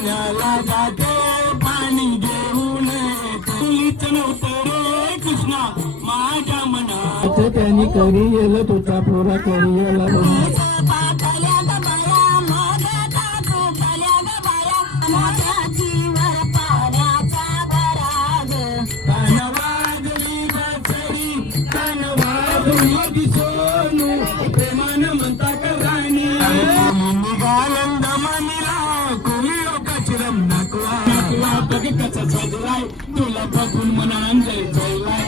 पाण्याला जाते पाणी घेऊन मीच नव्हतं रे कृष्णा माझ्या मनात त्यांनी करियल तुझा पुरा करियल प्रेमान म्हणता कराणी निघानंद मानिला कोणी लोकाची रम नाकवा नाकवा बघितचा साजराय तुला बघून मना अंजय जायलाय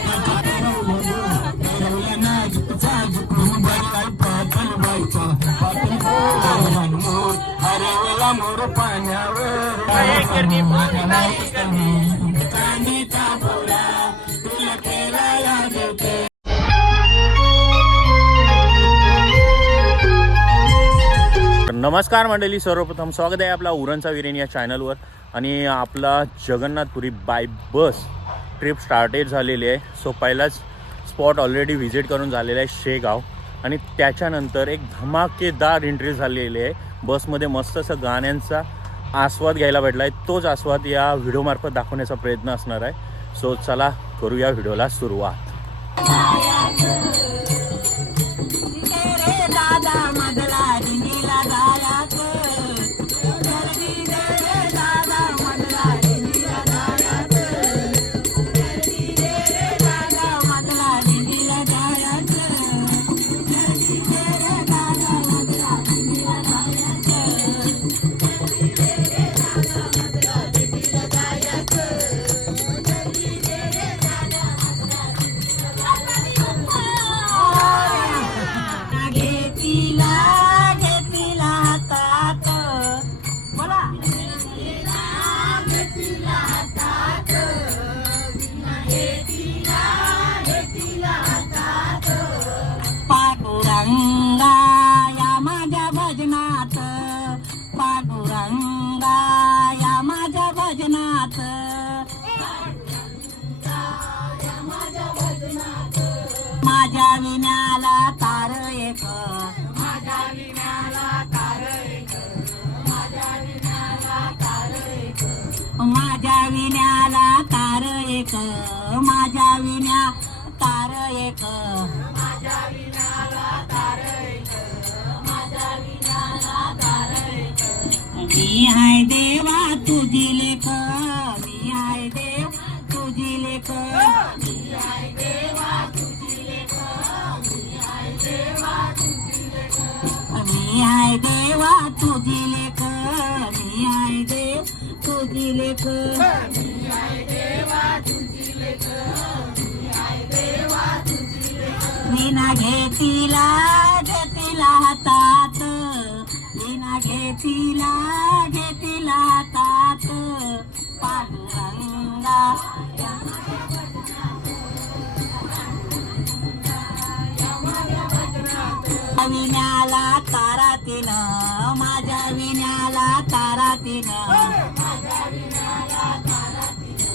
ठरवल्या ना जुकचा जुकून बायलाय पातळ बायचा पातळ मोर हरवला मोर पाण्यावर कांदीचा बोला तुला खेळायला देते. नमस्कार मंडळी, सर्वप्रथम स्वागत आहे आपला उरणचा वीरेन या चॅनलवर. आणि आपला जगन्नाथपुरी बाय बस ट्रिप स्टार्टेड झालेली आहे. सो पहिलाच स्पॉट ऑलरेडी व्हिजिट करून झालेला आहे शेगाव. आणि त्याच्यानंतर एक धमाकेदार एंट्री झालेली आहे बसमध्ये. मस्त असं गाण्यांचा आस्वाद घ्यायला भेटला आहे. तोच आस्वाद या व्हिडिओमार्फत दाखवण्याचा प्रयत्न असणार आहे. सो चला करूया व्हिडिओला सुरुवात. माझ्या विण्याला तार एक, माझ्या विण्याला तार एक, माझ्या विण्याला तार एक, माझ्या विण्याला तार एक, माझ्या विण्या तार एक, माझ्या विण्याला तार एक, माझ्या विण्याला तार एक. मी हाय देवा तुझी लेख, मी हाय देव तुझी लेख, मी हाय देवा तुझी लेख, मी हाय देवा तुझी लेख, मी हाय देवा तुझी लेख, मी हाय देव तुझी लेख, मी हाय देवा तुझी लेख, मी हाय देवा तुझी लेख. वीणा घेतीला घेतीला हातात, वीणा घेतीला घेतीला हातात, पांडुरंगा विण्याला तारा तिनं, माझ्या विण्याला तारा तिनं, माझ्या विण्याला तारा तिनं,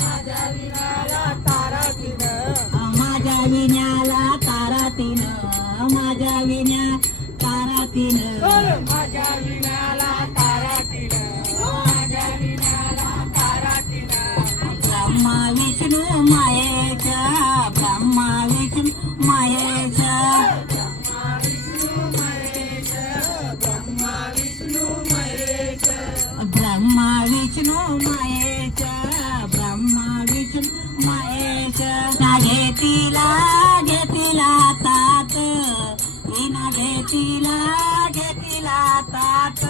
माझ्या विण्याला तारा तिनं, माझ्या विण्याला तारा तिनं, माझ्या विण्या तारा तिनं, माझ्या विण्याला तारा तिनं, माझ्या विण्याला तारा तिनं. ब्रह्मा विष्णू महेश, ब्रह्मा विष्णू महेश, ब्रह्मा विष्णू महेश, ब्रह्मा विष्णू महेश. ना घेतीला घेतीला तात, विना घेतीला घेतीला तात,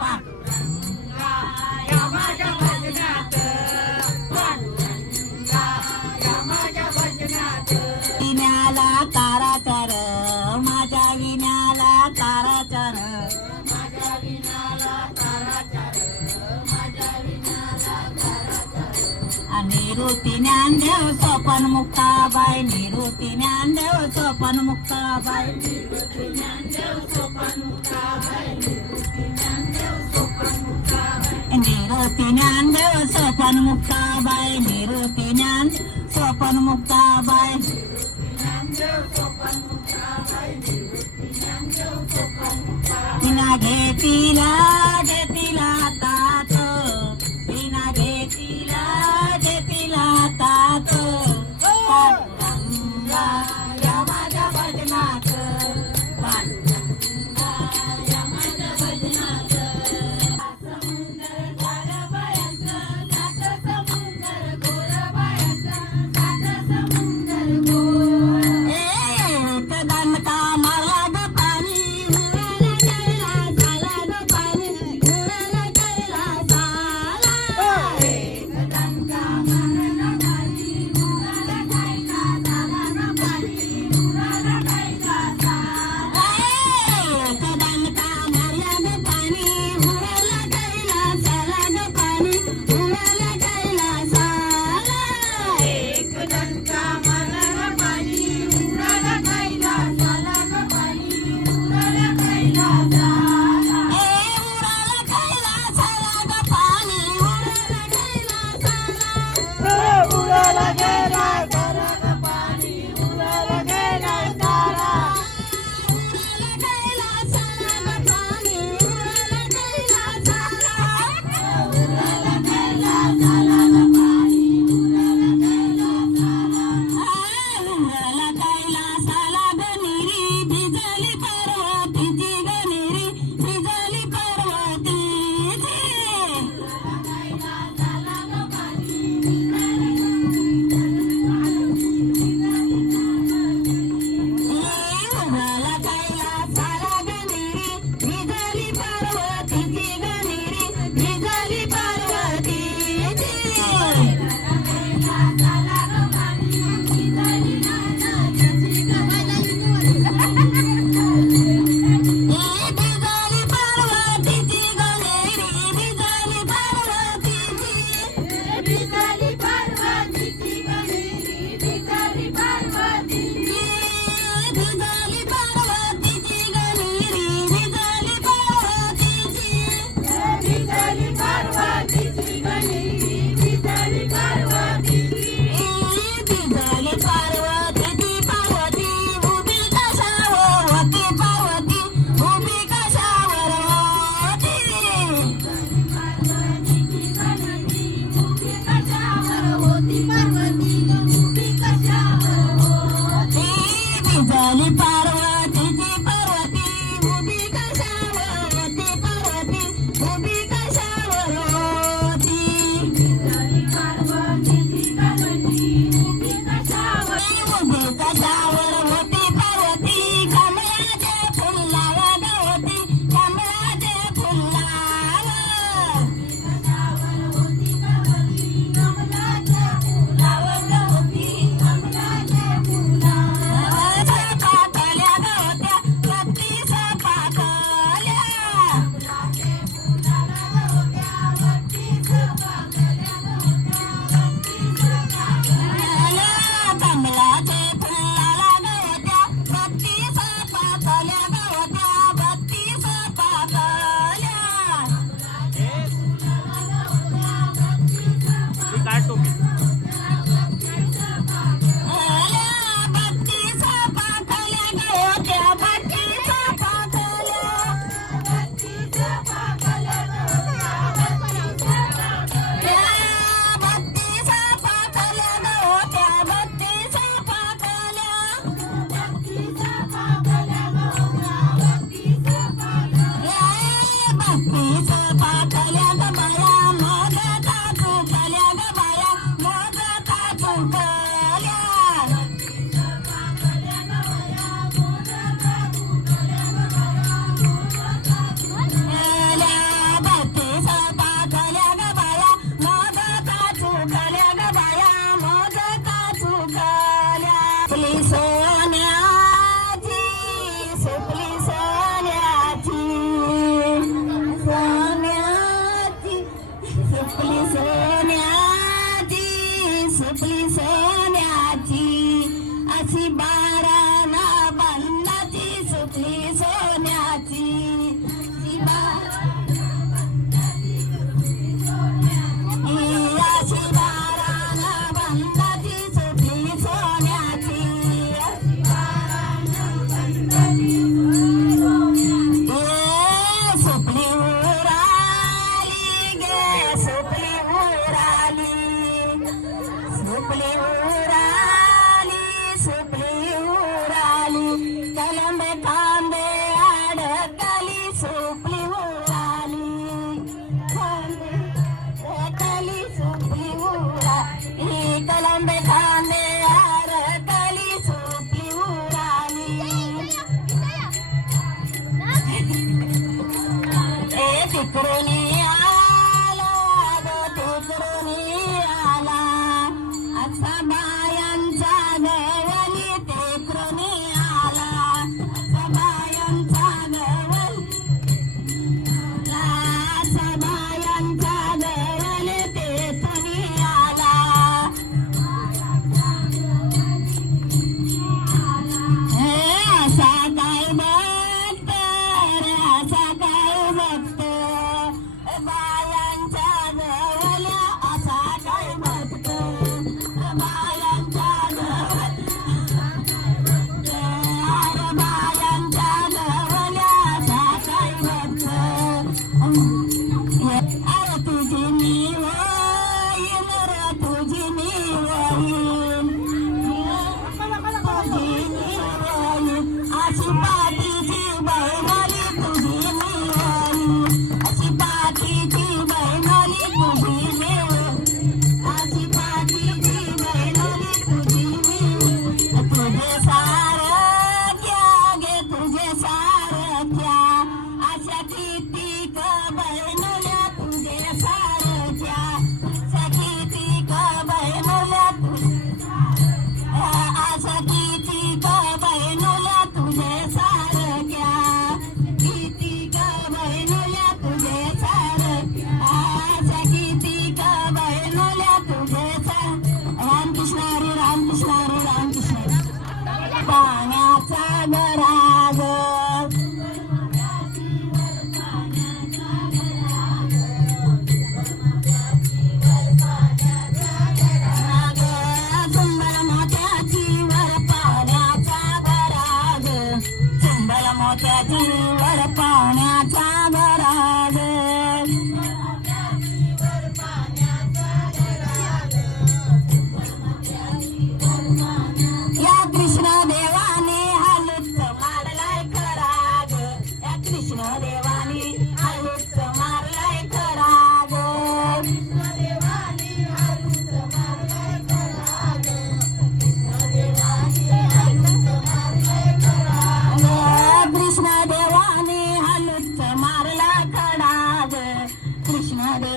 पांडुरंगा या माझ्या भजनात, पांडुरंगा या माझ्या भजनात. विण्याला तारा चार, माझ्या विण्याला तारा चार, माझ्या विण्याला तारा चार, माझ्या विण्याला तारा चार. निवृत्ती ज्ञानदेव सोपन मुक्ताबाई, निवृत्ती ज्ञानदेव सोपन मुक्ताबाई, निवृत्ती ज्ञानदेव सोपन मुक्ताबाई, निवृत्ती ज्ञानदेव सोपन मुक्ताबाई, निवृत्ती ज्ञानदेव सोपन मुक्ताबाई, निवृत्ती ज्ञान सोपन मुक्ताबाई, निवृत्ती ज्ञानदेव सोपन मुक्ताबाई, निवृत्ती ज्ञानदेव सोपन मुक्ताबाई. विना घेतीला घेतीला तात,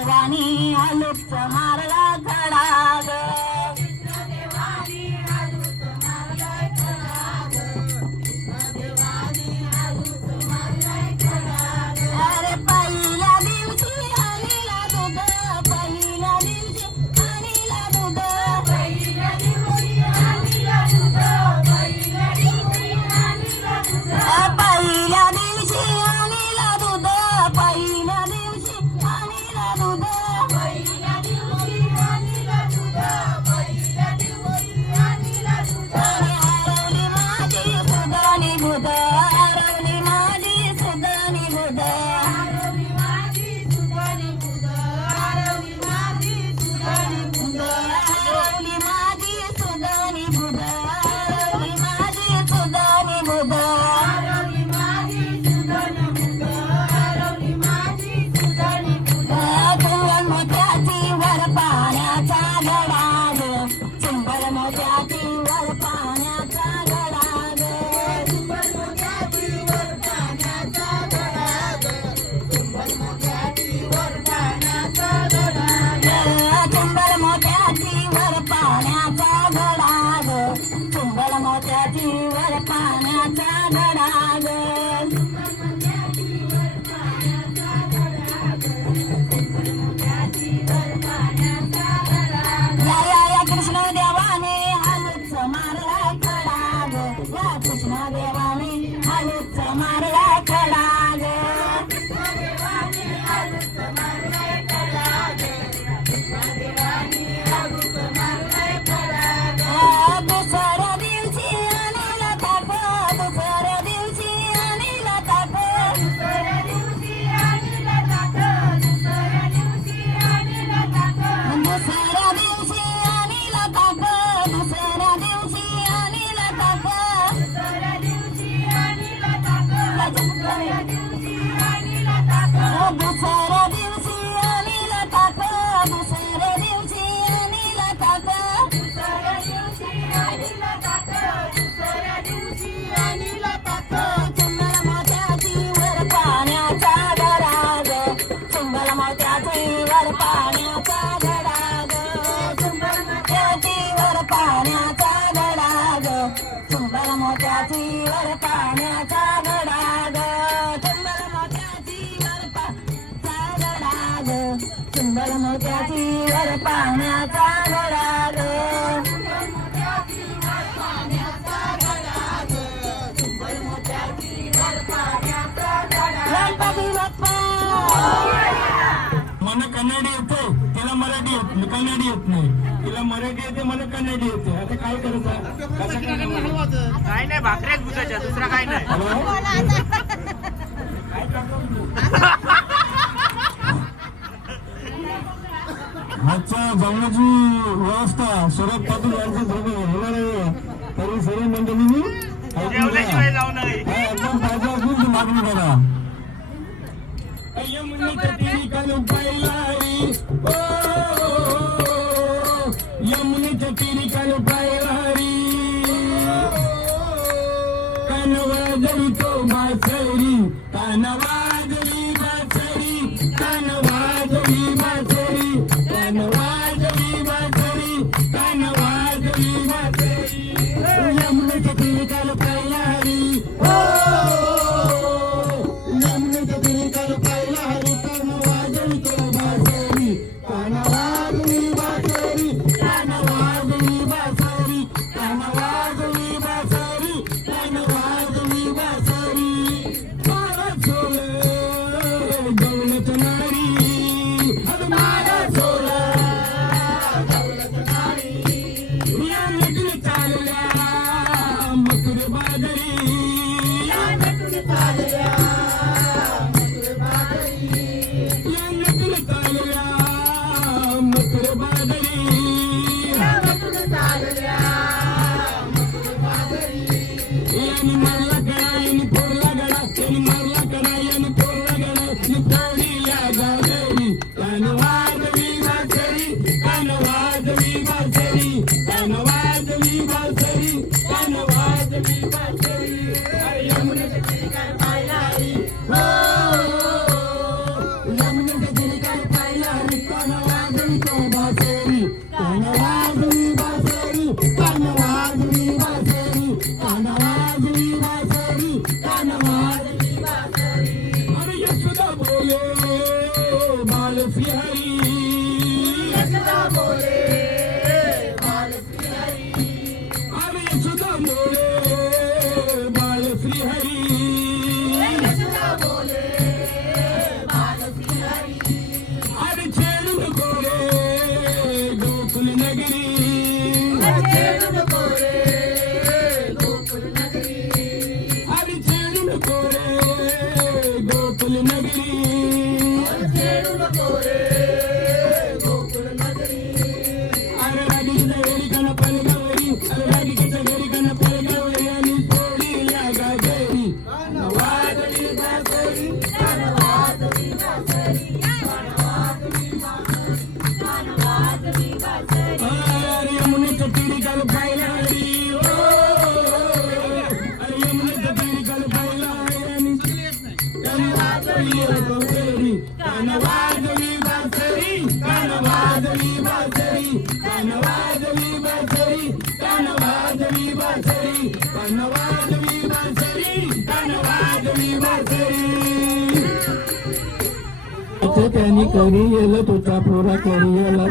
कृष्णदेवानी आलूच मारला खडा ग अरे पहिल्या दिवशी आणीला दूध पहिल्या दिवशी आणीला दूध पहिल्या दिवशी आणीला दूध पहिल्या दिवशी आणीला दूध पहिल्या दिवशी आणीला दूध पहिल्या दिवशी आणीला दूध पहिल्या दिवशी आणीला दूध पहिल्या दिवशी आणीला दूध हरवली माझी सुदानी बुध हरवली माझी सुदानी बुध हरवली माझी सुदानी बुध हरवली माझी सुदानी बुध हरवली माझी सुदानी बुध हरवली माझी सुदानी बुध हरवली माझी सुदानी बुध हरवली माझी सुदानी बुध चुंबल मोत्याची वर पाण्याचा गडा ग चुंबल मोत्याची वर पाण्याचा गडा ग चुंबल मोत्याची वर पाण्याचा गडा ग चुंबल मोत्याची वर पाण्याचा गडा ग चुंबल मोत्याची वर पाण्याचा गडा ग चुंबल मोत्याची वर पाण्याचा गडा ग या कृष्णदेवाने आलूच मारला खडा ग या कृष्णदेवाने आलूच मारला खडा ग कृष्णदेवाने आलूच मारला खडा ग कृष्णदेवाने आलूच मारला खडा ग दुसऱ्या दिवशी आणीला ताप दुसऱ्या दिवशी आणीला ताप दुसऱ्या दिवशी आणीला ताप दुसऱ्या दिवशी आणीला ताप दुसऱ्या दिवशी आणीला ताप दुसऱ्या दिवशी आणीला ताप दुसऱ्या दिवशी आणीला ताप दुसऱ्या दिवशी आणीला ताप दुसऱ्या दिवशी आणीला ताप दुसऱ्या दिवशी आणीला ताप दुसऱ्या दिवशी आणीला ताप दुसऱ्या दिवशी आणीला ताप चुंबल मोत्याची वर पाण्याचा गडा ग चुंबल मोत्याची वर पाण्याचा गडा ग चुंबल मोत्याची वर पाण्याचा गडा ग चुंबल मोत्याची वर पाण्याचा गडा ग चुंबल मोत्याची वर पाण्याचा गडा ग चुंबल मोत्याची वर पाण्याचा गडा ग गणपती बाप्पा मला कन्नडी येते तिला मराठी येत नाही कन्नडी येत नाही तिला मराठी येते मला कन्नडी येते आता काय करायचं कसं करायचं? काय नाही भाकऱ्याच बुजायच्या दुसरा काय नाही हॅलो? आजच्या जेवणाची व्यवस्था सुरत पाटील यांच्या सोबत होणार आहे तरी सर्व मंडळींनी जेवल्याशिवाय जाऊ नये एकदम ताज्या असून ती मागणी करा यमुनेच्या तिरी कालू पायलारी ओ यमुनेच्या तिरी कालू पायलारी कानवाजली तो बासरी कानवाजली बासरी कानवाजली बासरी कानवाजली बासरी कानवाजली बासरी यमुनेच्या तिरी कालू पायलारी ओ यमुनेच्या तिरी कालू पायलारी कानवाजली तो बासरी कानवाजली बासरी कानवाजली बासरी कानवाजली बासरी कानवाजली बासरी मारा छोले दौलत नारी श्रीहरी अरे यशोदा मोरे बाळ श्रीहरी अरे छेडू नको रे गोकुल नगरी अरे छेडू नको रे गोकुल नगरी अरे राधिकेच्या घरी काना पलगावरी अरे राधिकेच्या घरी काना पलगावरी आणि सोडील्या गाजरी वाजली बासरी अरे यमुनेच्या तीरी काल पाहिला हरी ओ अरे यमुनेच्या तीरी काल पाहिला हरी आणि वाजली बासरी कान वाजली बासरी कान वाजली बासरी कान वाजली बासरी कान वाजली बासरी कान वाजली बासरी कान वाजली बासरी त्यांनी करी येल तुझा पोरा करी येला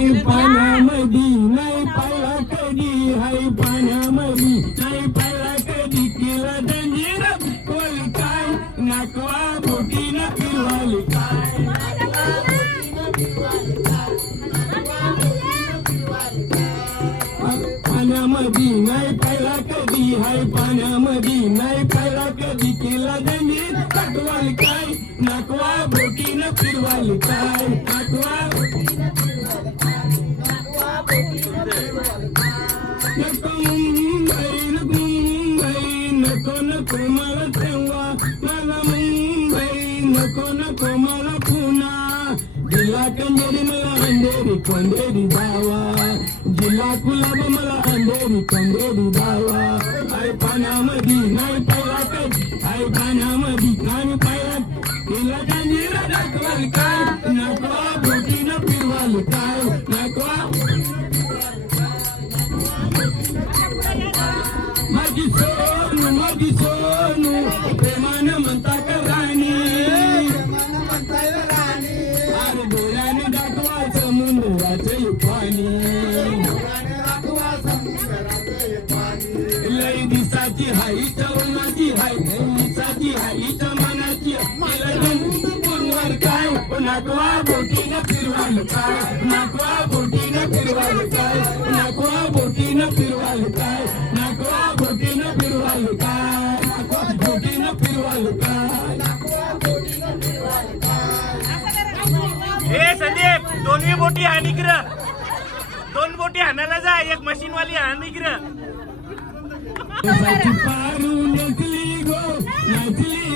पाण्यामध्ये नाही पाहिला कधी हाय पाण्यामध्ये नाही पाहिला कधी केला जंजीर कोल काय नाकवा बोटी न फिरवाली काय पाण्यामध्ये नाही पाहिला कधी हाय पाण्यामध्ये नाही पाहिला कधी केला जंजीर कटवाल काय नाकवा बोटी न फिरवाली काय नाकवा नको नको मला तेव्हा मला मुंबई नको नको मला पुन्हा जिल्हा कंदेरी मला अंधेरी कंदेरी जावा जिल्हा कुलाब मला अंधेरी कंदेरी जावा आई पाण्यामध्ये नाही पाहिला कधी आई पाण्यामध्ये नाही पाहिला तिला कंजीरा दाखवाल काय नको बोटीनं फिरवाल काय नको माझी सोनू प्रेमानं म्हणता का राणी अरे डोळ्याने दाखवा समुद्राचे पाणी लई दिसाची हाई चवनाची हाय दिसाची हाई मनाची पुनवर काय नाकवा बोटीनं फिरवाल काय नाकवा बोटीनं फिरवाल काय नाकवा बोटीनं फिरवाल काय नाकवा बोटीनं फिरवाल काय नाकवा बोटीनं फिरवाल काय ए संदीप दोन्ही बोटी हानी गिर दोन बोटी हाणायला जा एक मशीन वाली हानी गिर पारू नकली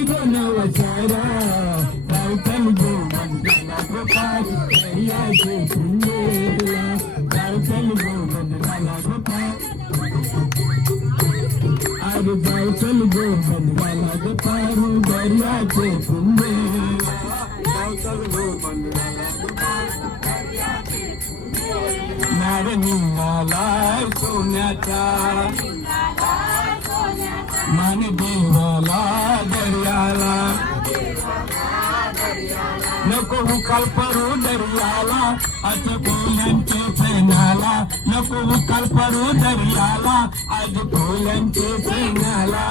गो नवचारा रावतल गो बंदला गोपाल दर्याचे कुंडेला रावतल गो बंदला गोपाल अरे रावतल गो बंदला गोपाल दर्याचे कुंडेला रावतल गो बंदला गोपाल नारनिंगाला सोन्याचा मन देवाला दर्याला नको उकाल परू दर्याला आज फुलांचे फेनाला नको उकाल परू दर्याला आज फुलांचे फेनाला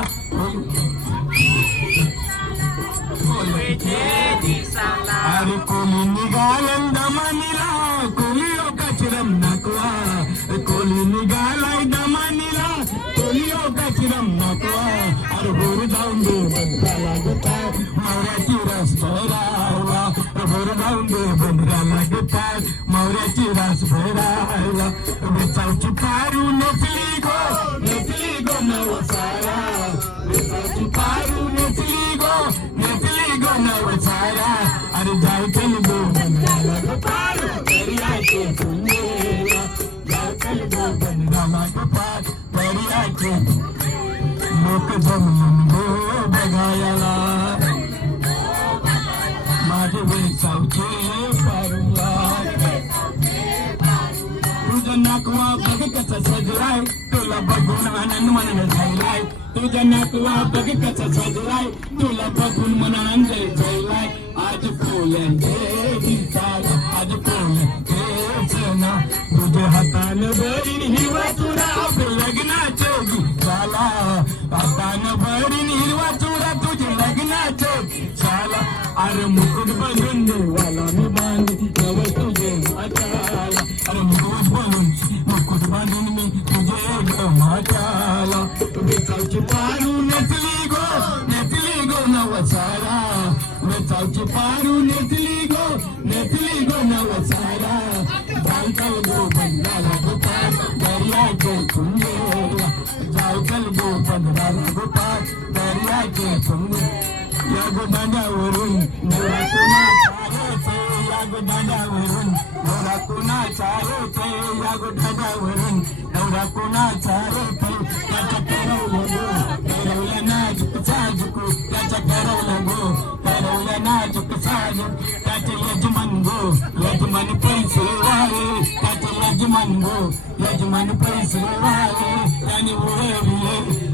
अरे कोली निघालं दमानीला कोली कचरम नकवा कोली निघालाय दमानीला कोली कचरम नकवा अरे भोर जाऊन दे बंदराला गतात मौऱ्याची रस भरायला भोर जाऊन दे बंदराला गतात मौऱ्याची रस भरायला बेचावची पारू नचली गो नवसारा बेचावची पारू नचली गो नवसारा अरे जायचल गो बंदराला गतात दर्याचे कुंडेला जायचल गो बंदराला गतात दर्याचे लोक जमून गो बघायला माझे वेचावचे पारूला तुझं नाकवा बघ कसं सजलाय तुला बघून आनंद मन झालाय तुझ्या नातवा बघ कसा सजलाय तुला बघून मना अंजय जयलाय आज फुलांचे दिसाल आज फुलांचे ना तुझ्या हातानं बरीन हिरवा चुरा लग्नाचं झाला हातानं बरीन हिरवा चुरा तुझ्या लग्नाचं झाला अरे मुकुट बनून देवाला मी बांधली नव तुझे माताला अरे मुकुट बांधून मी तुझे माताला वेचावची पारू नेसली गो नवसारा वेचावची पारू नेसली गो नवसारा जायकल गो बंधाला गोपाळ दर्याचे कुंडेला जायकल गो बंधाला गोपाळ दर्याचे कुंडे या गोदांड्यावरून नवरा कुणाचा या गोदांड्यावरून नवरा कुणाचा रोते या गोदांड्यावरून नवरा कुणाचा रोते त्याच्या ठरवलं नाजूक साजूक त्याच्या ठरवलं नाजूक साजूक त्याचे यजमान पैसे वाले त्याचे यजमान पैसे वाले त्याने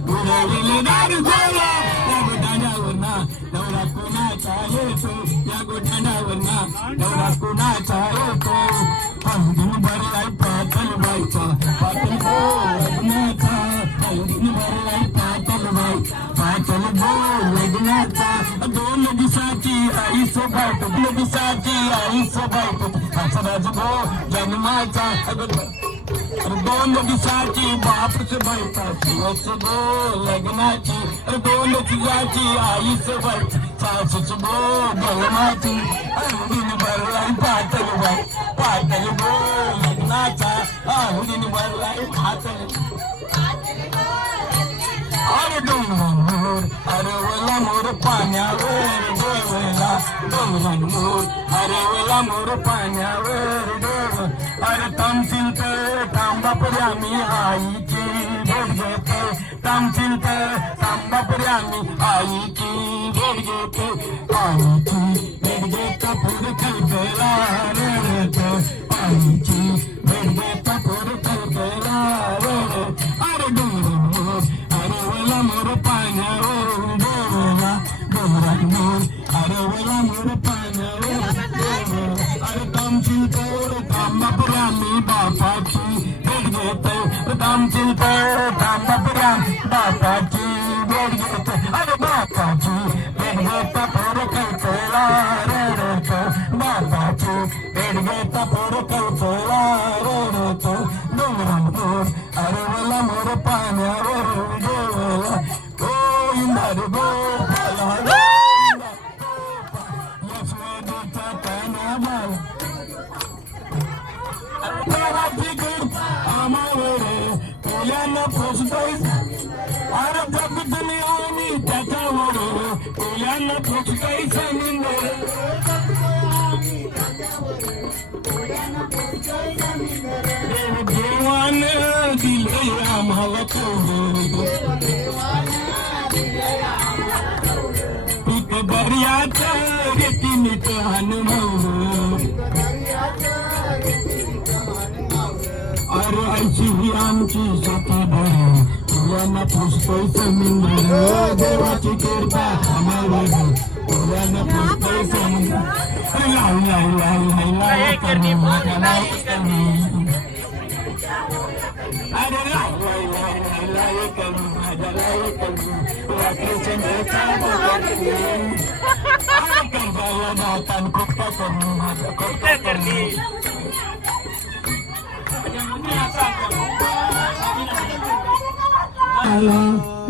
उडविले दारू गोळा या गोदांड्यावरना नवरा कुणाचा येतो या गोदांड्यावरना नवरा कुणाचा येतो हळदीन भरलाय पातळ बाईचा पातळ गो लग्नाचा हळदीन भरलाय पातळ गो लग्नाचा 2 दिवसाची आई सोबत 2 दिवसाची आई सोबत हसराज गो जन्माचा 2 दिवसाची बापच बायका दिवस गो लग्नाची 2 दिवसाची आई सोबत सासूच गो जन्माची हळदीन भरलाय पातळ गो लग्नाचा हळदीन भरलाय पातळ अरे डोंगर अरे ओला मोर पाण्यावर डोळला डोंगर अरे ओला मोर पाण्यावर डोळ अरे थांबशील तर थांबापुरी आम्ही आईची भेट घेते थांबशील तर थांबापुरी आम्ही आईची भेट घेते आईची भेट घेतो पुढे कल्पेला रेडतो आईची भेट घेतो पुढे कल्पेला रेड अरे डोंगर अरे मोर पाण्यावर डोळा डोंगरांवर अरे मोर पाण्यावर अरे थांबशील तर थांबापुरी आम्ही बापाची भेट घेतो थांबशील तर थांबापुरी आम्ही बापाची भेट घेतो अरे बापाची भेट घेता पोर कल्पेला रेडतो बापाची भेट घेता पोर कल्पेला रेडतो डोंगरांवर अरे मोर पाण्यावर डोळा गोविंदार गोपाला यशोदेचा कानाबाई देवाची कृपा आम्हावर कोल्यानं पोचतोय अरे जगतनी आम्ही त्याच्यावर कोल्यानं पोचतोय समिंदर देवानं दिले आम्हाला पीक दर्याच्या रेतीने हनुमान अरे ऐशी आमची शेती भर तुला पुसतोय समुद्र देवाची कृपा आम्हाला तुला पुसतोय समुद्र लाई कमी अरे लाई कमी माझ्या लाई कमी कुठता कमी माझ्या कुठता कमी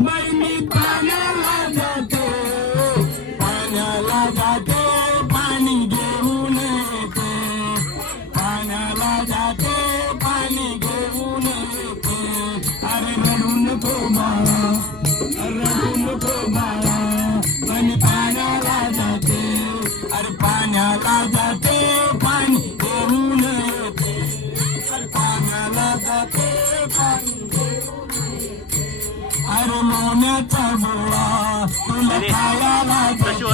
बाई मी पाण्याला जाते पाणी घेऊन येते पाण्याला जाते पाणी घेऊन येते अरे रडू नको बाळा पण पाण्याला जाते अरे पाण्याला जाते पाणी घेऊन येते अरे पाण्याला जाते पाणी अरे लोण्याचा गोळा तुला खायला देते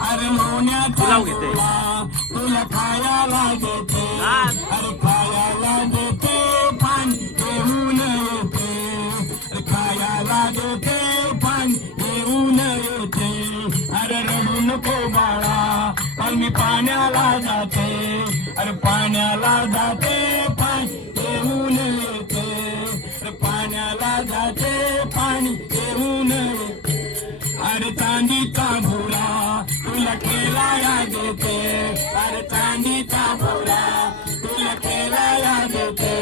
अरे लोण्याचा गोळा तुला खायला देते अरे खायला देते पाणी घेऊन येते अरे खायला देते अरे रडू नको बाळा पण मी पाण्याला जाते अरे पाण्याला जाते पाणी घेऊन येते अरे पाण्याला जाते पाणी घेऊन येते अरे चांदीचा भोरा तुला खेळायला देते अरे चांदीचा भोरा तुला खेळायला देते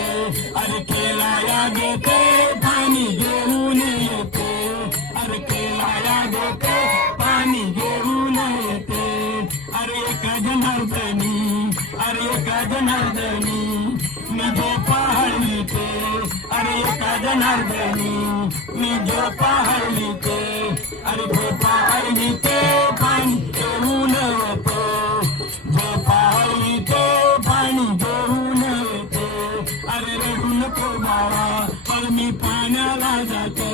अरे खेळायला देते पाणी घेऊन येते अरे खेळायला देते पाणी घेऊन येते अरे एका जनार्दनी अरे एका जनार्दनी मी झोपा हळवीते अरे एका जनार्दनी मी झोपा हळवीते अरे झोपा हळवीते पाणी घेऊन येते झोपा हळवीते पाणी घेऊन येते अरे रडू नको बाळा पण मी पाण्याला जाते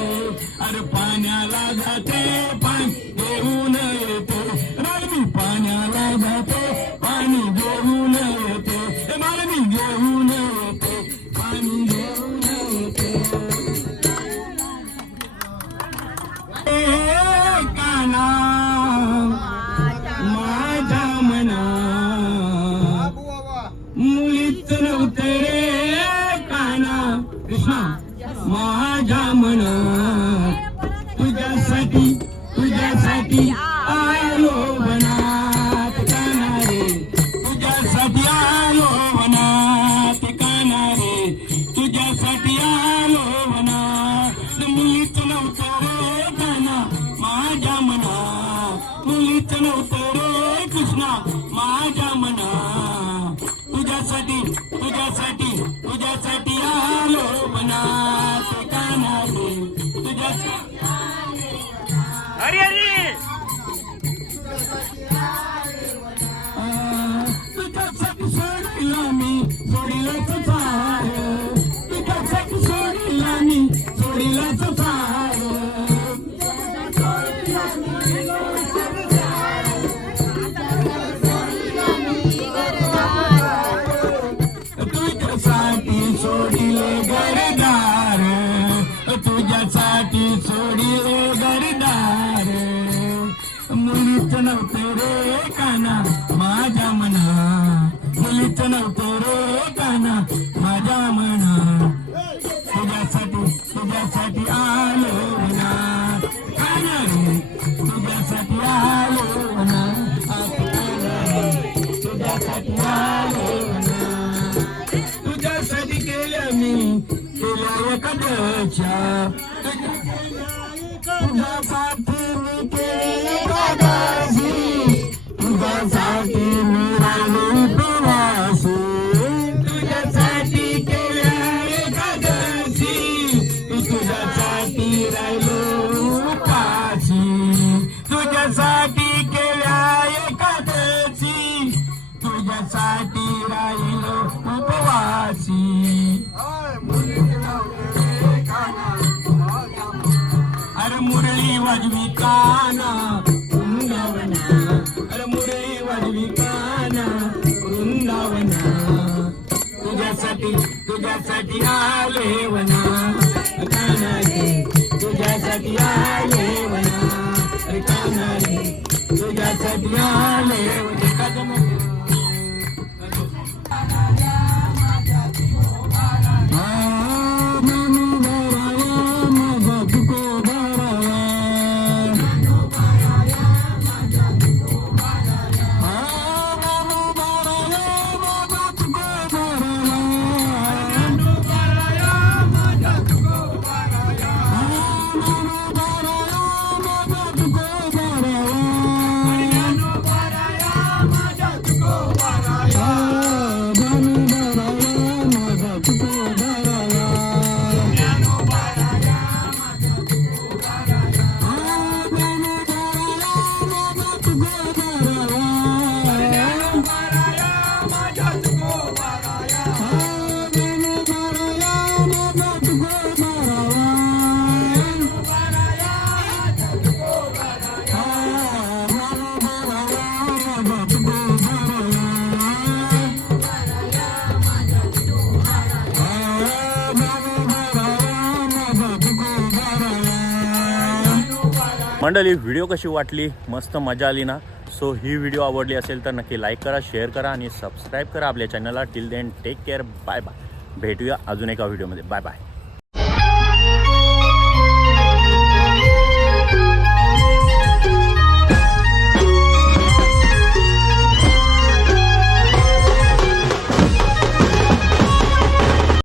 अरे पाण्याला जाते पाणी घेऊन येते अरे मी पाण्याला जाते पाणी घेऊन येते मला मी घेऊन येते पाणी घेऊन येते काना माझ्या मना मुलीच नव्हते रे काना कृष्णा माझ्या मना तुझ्यासाठी तुझ्यासाठी आलो वनात काना रे तुझ्यासाठी आलो वनात काना रे तुझ्यासाठी आलो वनात मुलीच नव्हतं रे काना माझ्या मना मुलीच नव्हतं रे कृष्णा माझ्या मना तुझ्यासाठी तुझ्यासाठी तुझ्यासाठी आलो वनात काना रे तुझ्यासाठी अरे अरे तुझ्यासाठी सोडला मी सोडिलाच फार तुझ्यासाठी सोडला मी सोडिलाच फार तुझ्यासाठी सोडिले घरदार तुझ्यासाठी सोडिले घरदार मुलीच नव्हतं रे काना माझ्या मना मुलीच नव्हतं रे काना माझ्या मना तुझ्यासाठी तुझ्यासाठी आलो ना काना रे तुझ्यासाठी आलो ना तुझ्यासाठी आलो ना तुझ्यासाठी केल्या मी केल्या एखाद्याच्या तुझ्यासाठी मी केले एखाद्याची तुझ्यासाठी मी राहिलो प्रवासी तुझ्यासाठी केल्या एखाद्याची तुझ्यासाठी राहिलो उपाशी तुझ्यासाठी केल्या एखाद्याची तुझ्यासाठी राहिलो उपवासी अरे मुरली वाजवी काना वृंदावना अरे मुरली वाजवी काना वृंदावना तुझ्यासाठी तुझ्यासाठी आले वना काना रे तुझ्यासाठी आले वना अरे काना रे तुझ्यासाठी आले वना मंडळी व्हिडिओ कशी वाटली, मस्त मजा आली ना. सो ही व्हिडिओ आवडली असेल तर नक्की लाईक करा, शेअर करा आणि सबस्क्राईब करा आपल्या चॅनलला. Till then take care, bye bye. भेटूया अजून एका व्हिडिओमध्ये. Bye bye.